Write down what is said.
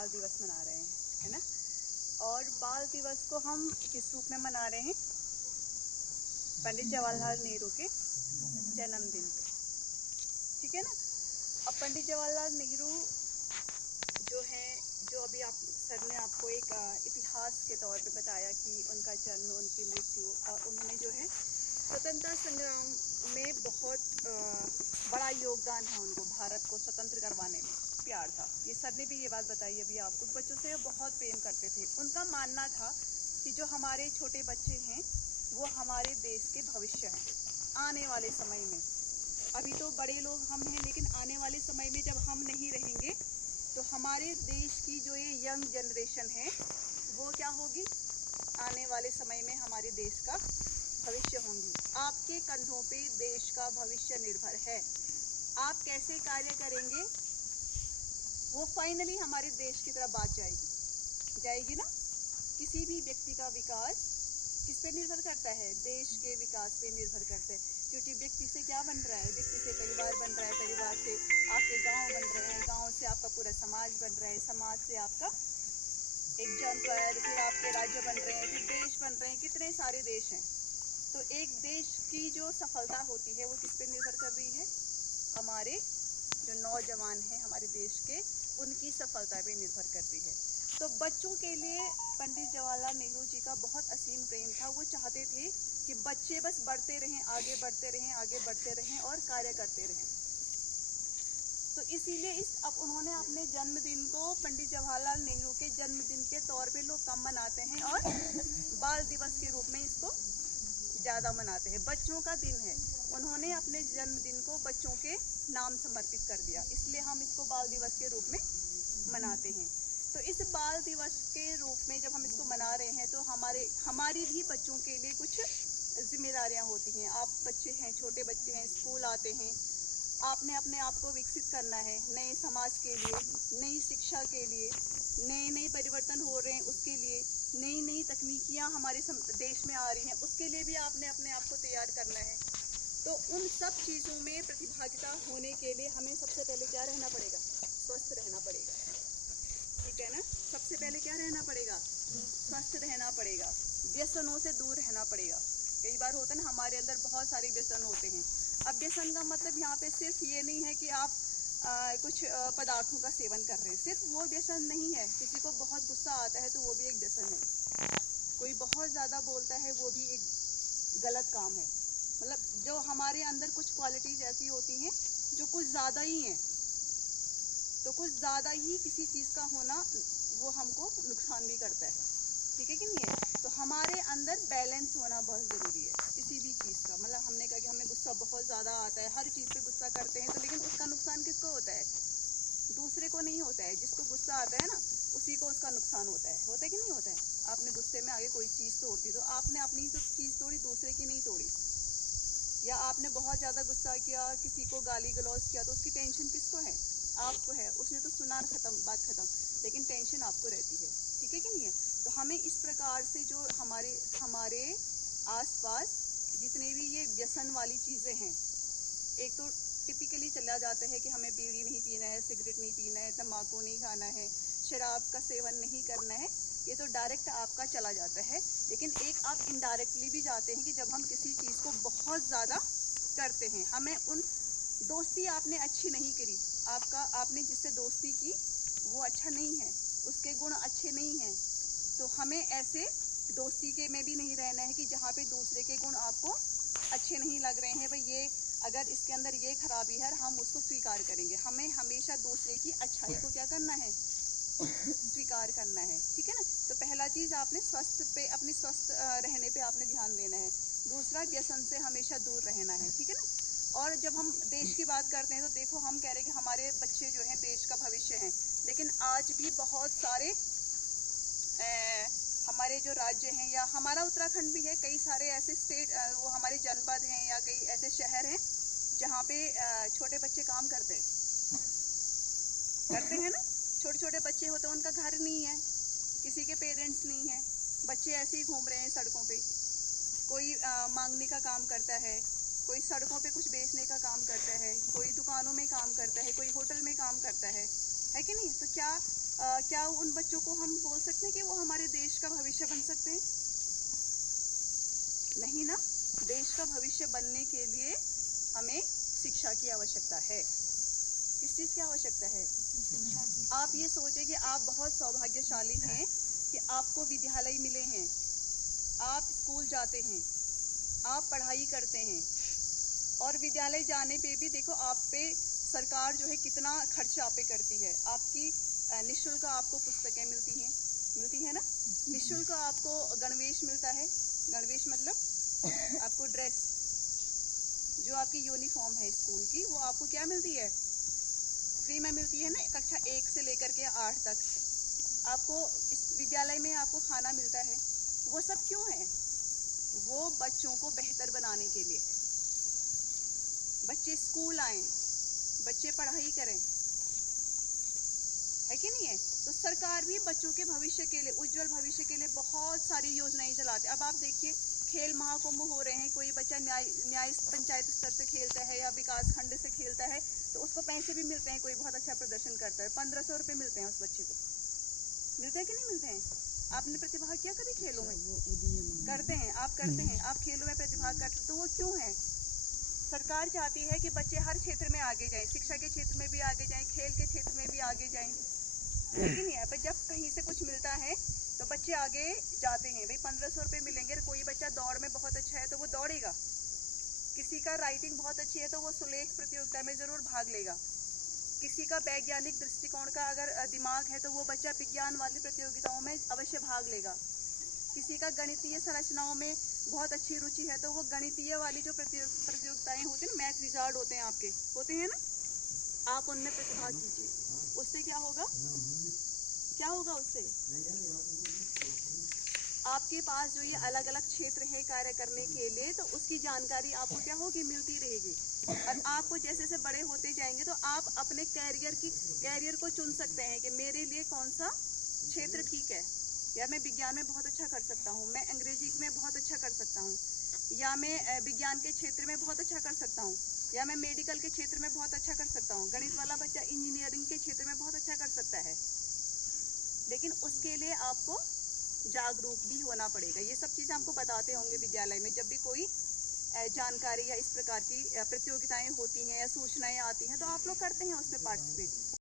बाल दिवस मना रहे हैं, है ना। और बाल दिवस को हम किस रूप में मना रहे हैं? पंडित जवाहरलाल नेहरू के जन्मदिन पे, ठीक है ना। अब पंडित जवाहरलाल नेहरू जो है, जो अभी आप सर ने आपको एक इतिहास के तौर पे बताया कि उनका जन्म, उनकी मृत्यु, और उन्होंने जो है स्वतंत्रता संग्राम में बहुत बड़ा योगदान है उनको, भारत को स्वतंत्र करवाने में प्यार था। ये सर ने भी ये बात बताई अभी आपको, बच्चों से बहुत प्रेम करते थे। उनका मानना था कि जो हमारे छोटे बच्चे हैं वो हमारे देश के भविष्य हैं आने वाले समय में। अभी तो बड़े लोग हम हैं, लेकिन आने वाले समय में जब हम नहीं रहेंगे तो हमारे देश की जो ये यंग जनरेशन है वो क्या होगी? आने वाले समय में हमारे देश का भविष्य होंगी। आपके कंधों पे देश का भविष्य निर्भर है। आप कैसे कार्य करेंगे वो फाइनली हमारे देश की तरफ बात जाएगी ना। किसी भी व्यक्ति का विकास किस पे निर्भर करता है? देश के विकास पे निर्भर करता है। क्योंकि व्यक्ति से क्या बन रहा है? व्यक्ति से परिवार बन रहा है, परिवार से आपके गांव बन रहे हैं, गांव से आपका पूरा समाज बन रहा है, समाज से आपका एक जनपद, फिर आपके राज्य बन रहे हैं, फिर देश बन रहे हैं, कितने सारे देश हैं। तो एक देश की जो सफलता होती है वो किस पे निर्भर कर रही है? हमारे जो नौजवान हैं हमारे देश के, उनकी सफलता पे निर्भर करती है। तो बच्चों के लिए पंडित जवाहरलाल नेहरू जी का बहुत असीम प्रेम था। वो चाहते थे कि बच्चे बस बढ़ते रहें, आगे बढ़ते रहें, आगे बढ़ते रहें और कार्य करते रहें। तो इसीलिए अब उन्होंने अपने जन्मदिन को पंडित जवाहरलाल नेहरू के जन्मदिन के तौर पे लोग कम मनाते हैं और बाल दिवस के रूप में इसको ज़्यादा मनाते हैं। बच्चों का दिन है, उन्होंने अपने जन्मदिन को बच्चों के नाम समर्पित कर दिया, इसलिए हम इसको बाल दिवस के रूप में मनाते हैं। तो इस बाल दिवस के रूप में जब हम इसको मना रहे हैं तो हमारी भी बच्चों के लिए कुछ जिम्मेदारियां होती हैं। आप बच्चे हैं, छोटे बच्चे हैं, स्कूल आते हैं, आपने अपने आप को विकसित करना है नए समाज के लिए, नई शिक्षा के लिए, नए परिवर्तन हो रहे हैं उसके लिए, नई तकनीकियां हमारे देश में आ रही हैं उसके लिए भी आपने अपने आप को तैयार करना है। तो उन सब चीज़ों में प्रतिभागिता होने के लिए हमें सबसे पहले क्या रहना पड़ेगा? स्वस्थ रहना पड़ेगा, ठीक है ना। सबसे पहले क्या रहना पड़ेगा? स्वस्थ रहना पड़ेगा, व्यसनों से दूर रहना पड़ेगा। कई बार होता है ना हमारे अंदर बहुत सारे व्यसन होते हैं। अब व्यसन का मतलब यहाँ पे सिर्फ ये नहीं है कि आप कुछ पदार्थों का सेवन कर रहे हैं, सिर्फ वो व्यसन नहीं है। किसी को बहुत गुस्सा आता है तो वो भी एक व्यसन है। कोई बहुत ज़्यादा बोलता है वो भी एक गलत काम है। मतलब जो हमारे अंदर कुछ क्वालिटीज़ ऐसी होती हैं जो कुछ ज़्यादा ही हैं, तो कुछ ज़्यादा ही किसी चीज़ का होना वो हमको नुकसान भी करता है, ठीक है कि नहीं है। तो हमारे अंदर बैलेंस होना बहुत ज़रूरी है किसी भी चीज़ का। मतलब हमने कहा कि हमें गुस्सा बहुत ज़्यादा आता है, हर चीज़ पे गुस्सा करते हैं, तो लेकिन उसका नुकसान किसको होता है? दूसरे को नहीं होता है। जिसको गुस्सा आता है ना उसी को उसका नुकसान होता है कि नहीं होता है। आपने गुस्से में आगे कोई चीज़ तोड़ दी तो आपने अपनी तो चीज़ तोड़ी, दूसरे की नहीं तोड़ी। या आपने बहुत ज़्यादा गुस्सा किया, किसी को गाली गलौज किया, तो उसकी टेंशन किसको है? आपको है। उसने तो सुना, खत्म, बात खत्म, लेकिन टेंशन आपको रहती है, ठीक है कि नहीं है। तो हमें इस प्रकार से जो हमारे आसपास जितने भी ये व्यसन वाली चीज़ें हैं, एक तो टिपिकली चला जाता है कि हमें बीड़ी नहीं पीना है, सिगरेट नहीं पीना है, तम्बाकू नहीं खाना है, शराब का सेवन नहीं करना है, ये तो डायरेक्ट आपका चला जाता है। लेकिन एक आप इनडायरेक्टली भी जाते हैं कि जब हम किसी चीज़ को बहुत ज़्यादा करते हैं, हमें उन दोस्ती आपने अच्छी नहीं करी, आपने जिससे दोस्ती की वो अच्छा नहीं है, उसके गुण अच्छे नहीं हैं, तो हमें ऐसे दोस्ती के में भी नहीं रहना है कि जहाँ पे दूसरे के गुण आपको अच्छे नहीं लग रहे हैं, भाई ये अगर इसके अंदर ये खराबी है हम उसको स्वीकार करेंगे। हमें हमेशा दूसरे की अच्छाई को क्या करना है? स्वीकार करना है, ठीक है ना। तो पहला चीज़ आपने अपनी स्वस्थ रहने पे आपने ध्यान देना है। दूसरा, व्यसन से हमेशा दूर रहना है, ठीक है ना। और जब हम देश की बात करते हैं तो देखो, हम कह रहे हैं कि हमारे बच्चे जो हैं देश का भविष्य हैं, लेकिन आज भी बहुत सारे हमारे जो राज्य हैं, या हमारा उत्तराखंड भी है, कई सारे ऐसे स्टेट वो हमारे जनपद हैं या कई ऐसे शहर हैं जहाँ पे छोटे बच्चे काम करते हैं ना। छोटे छोटे बच्चे होते हैं, उनका घर नहीं है, किसी के पेरेंट्स नहीं है, बच्चे ऐसे ही घूम रहे हैं सड़कों पे। कोई मांगने का काम करता है, कोई सड़कों पे कुछ बेचने का काम करता है, कोई दुकानों में काम करता है, कोई होटल में काम करता है, है कि नहीं? तो क्या उन बच्चों को हम बोल सकते हैं कि वो हमारे देश का भविष्य बन सकते हैं? नहीं ना। देश का भविष्य बनने के लिए हमें शिक्षा की आवश्यकता है। किस चीज़ की आवश्यकता है? आप ये सोचें कि आप बहुत सौभाग्यशाली हैं कि आपको विद्यालय मिले हैं, आप स्कूल जाते हैं, आप पढ़ाई करते हैं, और विद्यालय जाने पे भी देखो आप पे सरकार जो है कितना खर्च आप पे करती है। आपकी निःशुल्क आपको पुस्तकें मिलती है ना। निःशुल्क आपको गणवेश मिलता है। गणवेश मतलब आपको ड्रेस, जो आपकी यूनिफॉर्म है स्कूल की, वो आपको क्या मिलती है? फ्री में मिलती है ना। कक्षा 1 से लेकर के 8 तक आपको इस विद्यालय में आपको खाना मिलता है। वो सब क्यों है? वो बच्चों को बेहतर बनाने के लिए है। बच्चे स्कूल आएं, बच्चे पढ़ाई करें, है कि नहीं है? तो सरकार भी बच्चों के भविष्य के लिए, उज्जवल भविष्य के लिए बहुत सारी योजनाएं चलाते हैं। अब आप देखिए, खेल महाकुंभ हो रहे हैं, कोई बच्चा न्याय पंचायत स्तर से खेलता है या विकास खंड से खेलता है तो उसको पैसे भी मिलते हैं। कोई बहुत अच्छा प्रदर्शन करता है, 1500 रुपये मिलते हैं उस बच्चे को। मिलते हैं कि नहीं मिलते हैं? आपने प्रतिभाग किया कभी खेलों में? करते हैं, आप करते हैं, आप खेलों में प्रतिभाग करते, तो वो क्यों है? सरकार चाहती है कि बच्चे हर क्षेत्र में आगे जाएं, शिक्षा के क्षेत्र में भी आगे जाएं, खेल के क्षेत्र में भी आगे जाएं, लेकिन यहाँ पर जब कहीं से कुछ मिलता है तो बच्चे आगे जाते हैं। भाई 1500 रुपये मिलेंगे, कोई बच्चा दौड़ में बहुत अच्छा है तो वो दौड़ेगा, किसी का राइटिंग बहुत अच्छी है तो वो सुलेख प्रतियोगिता में ज़रूर भाग लेगा, किसी का वैज्ञानिक दृष्टिकोण का अगर दिमाग है तो वो बच्चा विज्ञान वाली प्रतियोगिताओं में अवश्य भाग लेगा, किसी का गणितीय संरचनाओं में बहुत अच्छी रुचि है तो वो गणितीय वाली जो प्रतियोगिताएं होती हैं, मैथ रिजल्ट होते हैं आपके, होते हैं ना, आप उनमें प्रतिभाग कीजिए। उससे क्या होगा? क्या होगा उससे? आपके पास जो ये अलग अलग क्षेत्र है कार्य करने के लिए, तो उसकी जानकारी आपको क्या होगी? मिलती रहेगी। और आपको जैसे जैसे बड़े होते जाएंगे तो आप अपने कैरियर को चुन सकते हैं कि मेरे लिए कौन सा क्षेत्र ठीक है। या मैं विज्ञान में बहुत अच्छा कर सकता हूँ, मैं अंग्रेजी में बहुत अच्छा कर सकता हूँ, या मैं विज्ञान के क्षेत्र में बहुत अच्छा कर सकता हूँ, या मैं मेडिकल के क्षेत्र में बहुत अच्छा कर सकता हूँ। गणित वाला बच्चा इंजीनियरिंग के क्षेत्र में बहुत अच्छा कर सकता है, लेकिन उसके लिए आपको जागरूक भी होना पड़ेगा। ये सब चीज़ें आपको बताते होंगे विद्यालय में, जब भी कोई जानकारी या इस प्रकार की प्रतियोगिताएं होती हैं या सूचनाएं आती हैं तो आप लोग करते हैं उसमें पार्टिसिपेट।